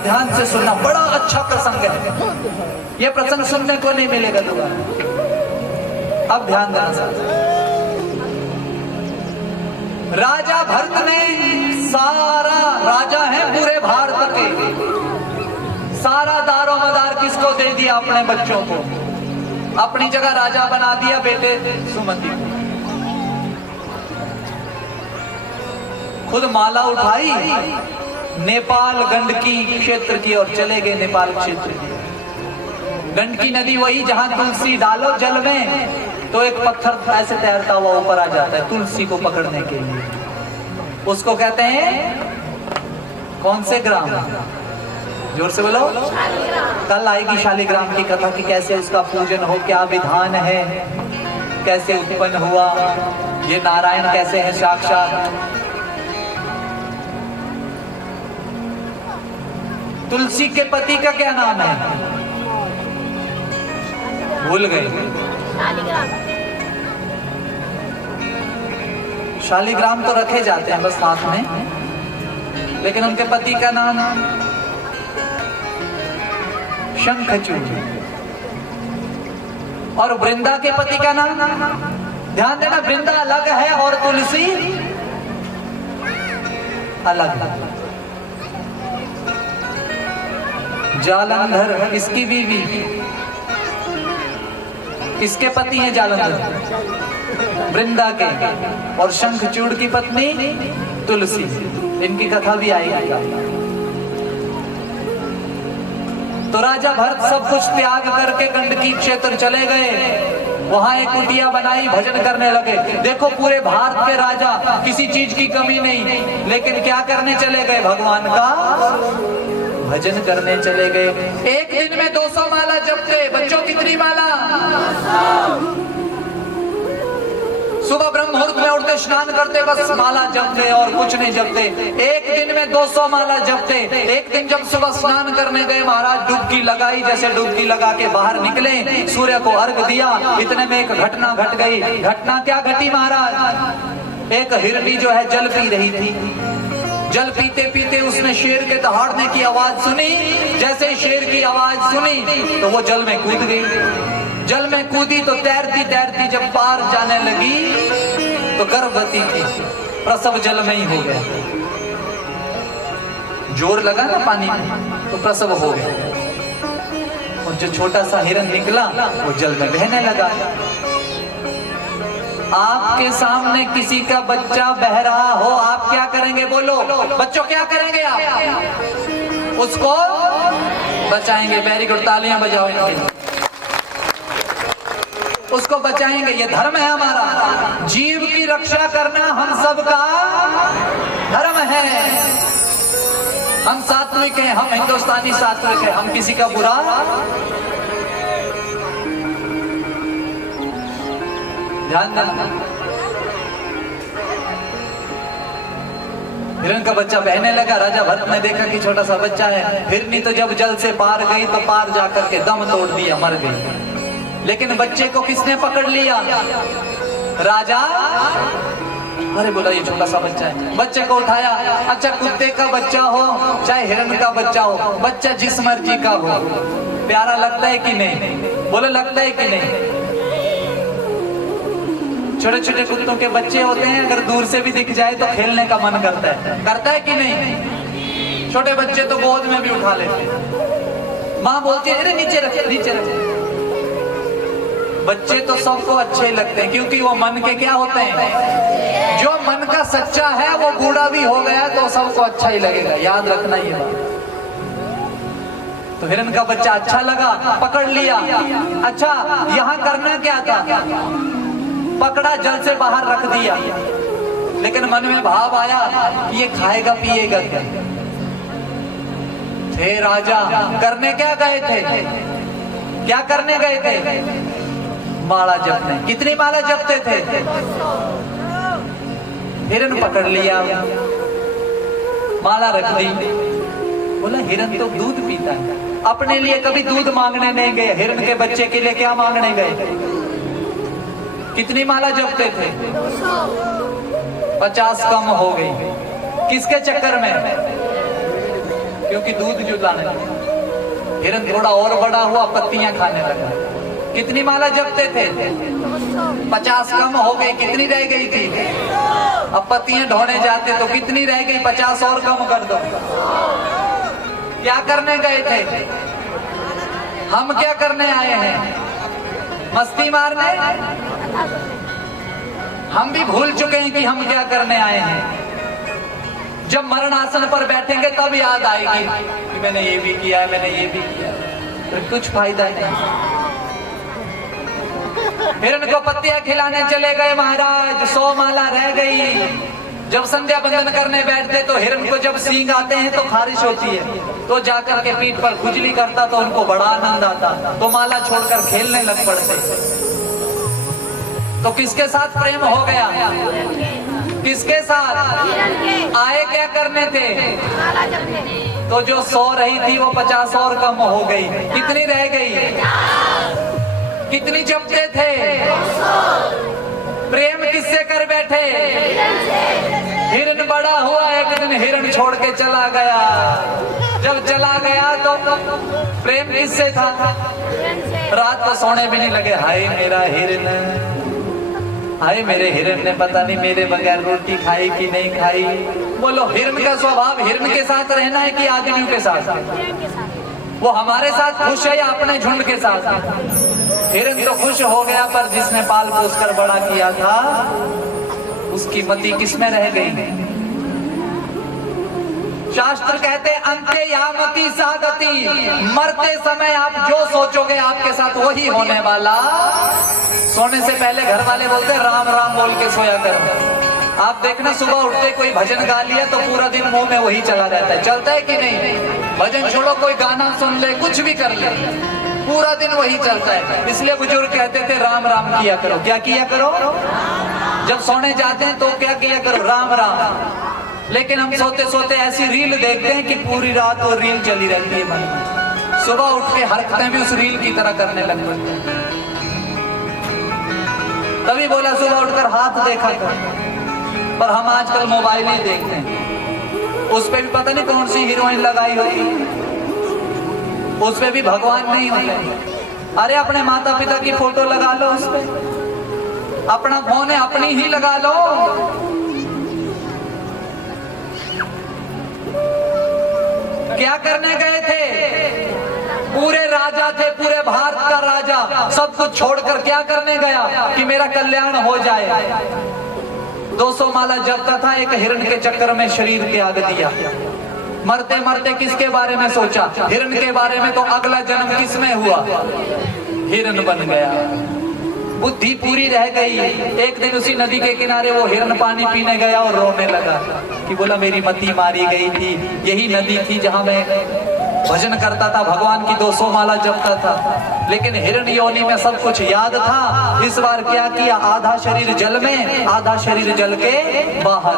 अब ध्यान से सुनना, बड़ा अच्छा प्रसंग है, ये प्रसंग सुनने को नहीं मिलेगा दोबारा। अब ध्यान देना साथ। राजा भरत ने सारा, राजा है पूरे भारत के, सारा दारो मदार किसको दे दिया? अपने बच्चों को। अपनी जगह राजा बना दिया बेटे सुमंती को। खुद माला उठाई, नेपाल गंडकी क्षेत्र की और चले गए नेपाल क्षेत्र की। गंडकी नदी वही जहां तुलसी डालो जल में तो एक पत्थर ऐसे तैरता हुआ ऊपर आ जाता है तुलसी को पकड़ने के लिए। उसको कहते हैं कौन से ग्राम? जोर से बोलो। कल आएगी शालिग्राम की कथा कि कैसे उसका पूजन हो, क्या विधान है, कैसे उत्पन्न हुआ, ये नारायण कैसे है साक्षात। तुलसी के पति का क्या नाम है? भूल गए। शालिग्राम तो रखे जाते हैं बस साथ में, लेकिन उनके पति का नाम शंखचूड़। और वृंदा के पति का नाम, ध्यान देना, वृंदा अलग है और तुलसी अलग। जालंधर किसकी बीवी? किसके पति हैं जालंधर? वृंदा के। और शंखचूड़ की पत्नी तुलसी। इनकी कथा भी आएगी। तो राजा भरत सब कुछ त्याग करके गंडकी क्षेत्र चले गए, वहां एक कुटिया बनाई, भजन करने लगे। देखो पूरे भारत के राजा, किसी चीज की कमी नहीं, लेकिन क्या करने चले गए? भगवान का भजन करने चले गए। एक दिन में 200 माला जपते। बच्चों कितनी माला? सुबह ब्रह्म मुहूर्त में उठते, स्नान करते, बस माला जपते और कुछ नहीं जपते। एक दिन में 200 माला जपते। एक दिन जब सुबह स्नान करने गए महाराज, डुबकी लगाई, जैसे डुबकी लगा के बाहर निकले, सूर्य को अर्घ दिया, इतने में एक घटना घट गई। घटना क्या घटी महाराज? एक हिरनी जो है जल पी रही थी। जल पीते पीते उसने शेर के दहाड़ने की आवाज सुनी। जैसे ही शेर की आवाज सुनी तो वो जल में कूद गई। जल में कूदी तो तैरती तैरती जब पार जाने लगी तो गर्भवती थी, प्रसव जल में ही हो गया। जोर लगा ना पानी में तो प्रसव हो गया। और जो छोटा सा हिरन निकला वो जल में बहने लगा। आपके सामने किसी का बच्चा बह रहा हो, आप क्या करेंगे? बोलो बच्चों, क्या करेंगे आप? उसको बचाएंगे। वेरी गुड, तालियां बजाओ इनके लिए। उसको बचाएंगे, ये धर्म है हमारा। जीव की रक्षा करना हम सबका धर्म है। हम सात्विक हैं, हम हिंदुस्तानी सात्विक हैं, हम किसी का बुरा। ध्यान देना, हिरण का बच्चा बहने लगा। राजा भरत ने देखा कि छोटा सा बच्चा है। हिरनी तो जब जल से पार गई तो पार जाकर के दम तोड़ दिया, मर गई। लेकिन बच्चे को किसने पकड़ लिया? राजा। अरे बोला ये छोटा सा बच्चा है। बच्चे को उठाया। अच्छा, कुत्ते का बच्चा हो चाहे हिरण का बच्चा हो, बच्चा जिस मर्जी का हो, प्यारा लगता है कि नहीं? बोलो लगता है कि नहीं? छोटे छोटे कुत्तों के बच्चे होते हैं, अगर दूर से भी दिख जाए तो खेलने का मन करता है कि नहीं? छोटे बच्चे तो गोद में भी उठा लेते हैं। माँ बोलती है अरे नीचे रखे, नीचे रखे। बच्चे तो सबको अच्छे लगते हैं क्योंकि वो मन के क्या होते हैं? जो मन का सच्चा है वो बूढ़ा भी हो गया तो सबको अच्छा ही लगेगा। याद रखना ये बात। तो हिरन का बच्चा अच्छा लगा, पकड़ लिया। अच्छा, यहाँ करना क्या था? पकड़ा, जल से बाहर रख दिया। लेकिन मन में भाव आया कि ये खाएगा पिएगा क्या? थे राजा, करने क्या गए थे? क्या करने गए थे? माला जपने। कितनी माला जपते थे? हिरन पकड़ लिया, माला रख दी। बोला हिरन तो दूध पीता है, अपने लिए कभी दूध मांगने नहीं गए। हिरन के बच्चे के लिए क्या मांगने गए? कितनी माला जपते थे? 50 कम हो गई। किसके चक्कर में? क्योंकि दूध जुटाने लगा। हिरन थोड़ा और बड़ा हुआ, पत्तियां खाने लगा। कितनी माला जपते थे? 50 कम हो गई, कितनी रह गई थी? अब पत्तियां ढोने जाते तो कितनी रह गई? 50 और कम कर दो। क्या करने गए थे? हम क्या करने आए हैं? मस्ती मारने? हम भी भूल चुके हैं कि हम क्या करने आए हैं। जब मरण आसन पर बैठेंगे तब याद आएगी कि मैंने ये भी किया, मैंने ये भी किया। तो कुछ फायदा नहीं। हिरन को पत्तियां खिलाने चले गए महाराज, 100 माला रह गई। जब संध्या बंदन करने बैठते तो हिरन को जब सींग आते हैं तो खारिश होती है, तो जाकर के पीठ पर खुजली करता तो उनको बड़ा आनंद आता, तो माला छोड़कर खेलने लग पड़ते। तो किसके साथ प्रेम हो गया? किसके साथ? आए क्या करने थे? तो जो 100 रही थी वो 50 और कम हो गई। कितनी रह गई? कितनी जपते थे? प्रेम किससे कर बैठे? हिरन बड़ा हुआ, एक दिन हिरन छोड़ के चला गया। जब चला गया तो प्रेम किससे था? रात को सोने भी नहीं लगे। हाय मेरा हिरन, हाय मेरे हिरन ने पता नहीं मेरे बगैर रोटी खाई कि नहीं खाई। बोलो, हिरन का स्वभाव हिरन के साथ रहना है कि आदमियों के साथ? वो हमारे साथ खुश है या अपने झुंड के साथ? हिरन तो खुश हो गया, पर जिसने पाल पोस कर बड़ा किया था उसकी मति किसमें रह गई? शास्त्र कहते अंत्य यामति सागति, मरते समय आप जो सोचोगे आपके साथ वही होने वाला। सोने से पहले घर वाले बोलते राम राम बोल के सोया कर। आप देखना सुबह उठते कोई भजन गा लिया तो पूरा दिन मुंह में वही चला रहता है। चलता है कि नहीं? भजन छोड़ो, कोई गाना सुन ले, कुछ भी कर ले, पूरा दिन वही चलता है। इसलिए बुजुर्ग कहते थे राम राम किया करो। क्या किया करो? जब सोने जाते हैं तो क्या किया करो? राम राम। लेकिन हम सोते सोते ऐसी रील देखते हैं कि पूरी रात वो रील चली रहती है मन में। सुबह उठ के हरकतें भी उस रील की तरह करने लग पड़ते हैं। तभी बोला सुबह उठकर हाथ देखा कर, पर हम आजकल मोबाइल ही देखते हैं। उस पे भी पता नहीं कौन सी हीरोइन लगाई होती, उस पे भी भगवान नहीं होते। अरे अपने माता पिता की फोटो लगा लो उस पे, अपना फोन है अपनी ही लगा लो। क्या करने गए थे? पूरे राजा थे, पूरे भारत का राजा, सब कुछ छोड़कर क्या करने गया कि मेरा कल्याण हो जाए। 200 माला जपता था, एक हिरण के चक्कर में शरीर त्याग दिया। मरते मरते किसके बारे में सोचा? हिरण के बारे में। तो अगला जन्म किसमें हुआ? हिरण बन गया। बुद्धि पूरी रह गई। एक दिन उसी नदी के किनारे वो हिरण पानी पीने गया और रोने लगा कि बोला मेरी मति मारी गई थी। यही नदी थी जहां मैं भजन करता था, भगवान की 200 माला जपता था, लेकिन हिरण योनि में सब कुछ याद था। इस बार क्या किया? आधा शरीर जल में, आधा शरीर जल के बाहर।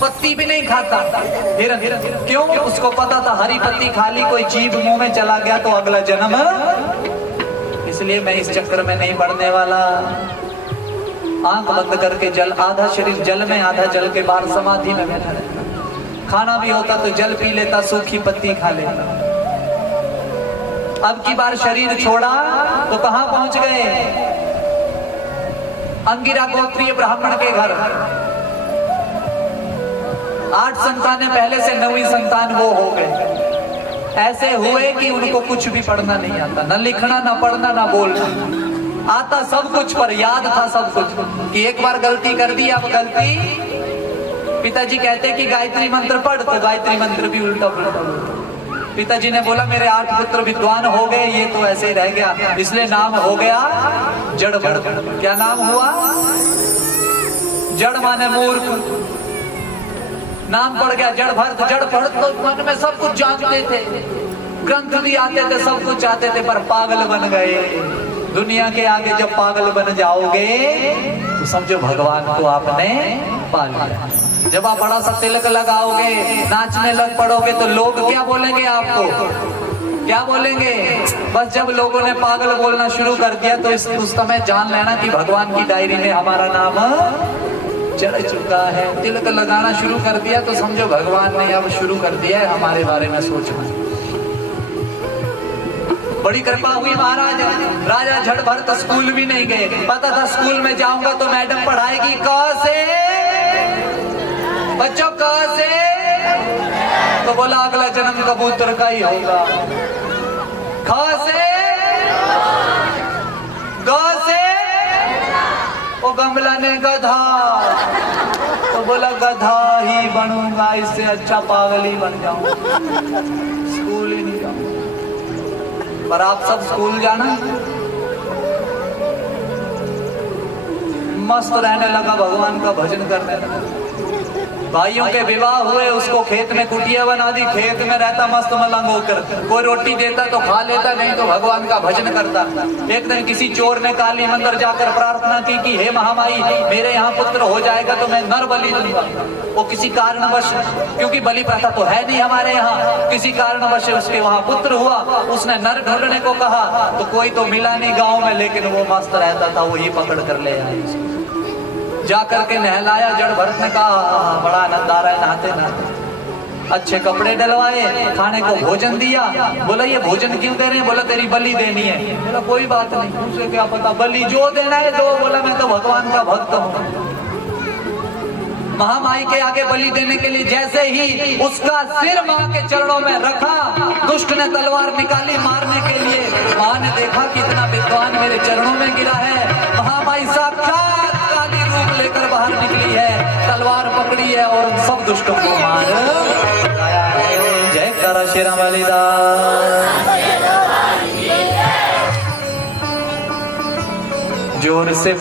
पत्ती भी नहीं खाता हिरण। क्यों? उसको पता था हरी पत्ती खाली कोई जीव मुंह में चला गया तो अगला जन्म, इसलिए मैं इस चक्कर में नहीं पड़ने वाला। आंख बंद करके जल, आधा शरीर जल में, आधा जल के बाहर समाधि में बैठा रहता। खाना भी होता तो जल पी लेता, सूखी पत्ती खा लेता। अब की बार शरीर छोड़ा तो कहां पहुंच गए? अंगिरा गोत्रीय ब्राह्मण के घर। 8 संतानें पहले से, 9वीं संतान वो हो गए। ऐसे हुए कि उनको कुछ भी पढ़ना नहीं आता, न लिखना, न पढ़ना, न बोलना आता, सब कुछ पर याद था सब कुछ कि एक बार गलती कर दी, अब गलती। पिताजी कहते कि गायत्री मंत्र पढ़, तो गायत्री मंत्र भी उल्टा पुल्टा। पिताजी ने बोला मेरे 8 पुत्र विद्वान हो गए, ये तो ऐसे ही रह गया, इसलिए नाम हो गया जड़ भड़। क्या नाम हुआ? जड़ माने मूर्ख, नाम पड़ गया जड़ भरत। जड़ भरत तो मन में सब कुछ जानते थे, ग्रंथ भी आते थे, सब कुछ आते थे, पर पागल बन गए। दुनिया के आगे जब पागल बन जाओगे तो समझो भगवान को आपने पा लिया। जब आप बड़ा सा तिलक लगाओगे, नाचने लग पड़ोगे तो लोग क्या बोलेंगे आपको? क्या बोलेंगे? बस जब लोगों ने पागल बोलना शुरू कर दिया तो उस समय जान लेना कि भगवान की डायरी में हमारा नाम चढ़ चुका है। तिलक लगाना शुरू कर दिया तो समझो भगवान ने अब शुरू कर दिया है हमारे बारे में सोचना। बड़ी कृपा हुई महाराज। राजा झड़ भर तो स्कूल भी नहीं गए। पता था स्कूल में जाऊंगा तो मैडम पढ़ाएगी क से, बच्चों क से, तो बोला अगला जन्म कबूतर का ही होगा। ख से, ग से, वो गमला ने गधा, तो बोला गधा ही बनूंगा, इससे अच्छा पागल ही बन जाऊंगा, स्कूल ही नहीं जाऊंगा। पर आप सब स्कूल जाना। मस्त रहने लगा, भगवान का भजन करने लगा। भाइयों के विवाह हुए, उसको खेत में कुटिया बना दी, खेत में रहता मस्त मलंग होकर। कोई रोटी देता तो खा लेता, नहीं तो भगवान का भजन करता। एक दिन किसी चोर ने काली मंदिर जाकर प्रार्थना की कि हे महामाई, मेरे यहाँ पुत्र हो जाएगा तो मैं नर बलि दूंगा। वो किसी कारणवश, क्योंकि बलि प्रथा तो है नहीं हमारे यहाँ, किसी कारणवश उसके वहाँ पुत्र हुआ। उसने नर ढूंढने को कहा तो कोई तो मिला नहीं गाँव में, लेकिन वो मस्त रहता था, वही पकड़ कर ले आए। जाकर के नहलाया। जड़ भरत ने कहा बड़ा आनंद आ रहा है नहाते नहाते। अच्छे कपड़े डलवाए, खाने को भोजन दिया। बोला ये भोजन क्यों दे रहे हैं? बोला तेरी बलि देनी है। बोला कोई बात नहीं, उसे क्या पता, बलि जो देना है दो। बोला मैं तो भगवान का भक्त हूँ। महामाई के आगे बलि देने के लिए जैसे ही उसका सिर मां के चरणों में रखा, दुष्ट ने तलवार निकाली मारने के लिए। मां ने देखा कितना विद्वान मेरे चरणों में गिरा है। महामाई साक्षात काली रूप लेकर बाहर निकली है, तलवार पकड़ी है और सब दुष्टों को मार आया है। जय करा श्री राम बलिदान। जोर से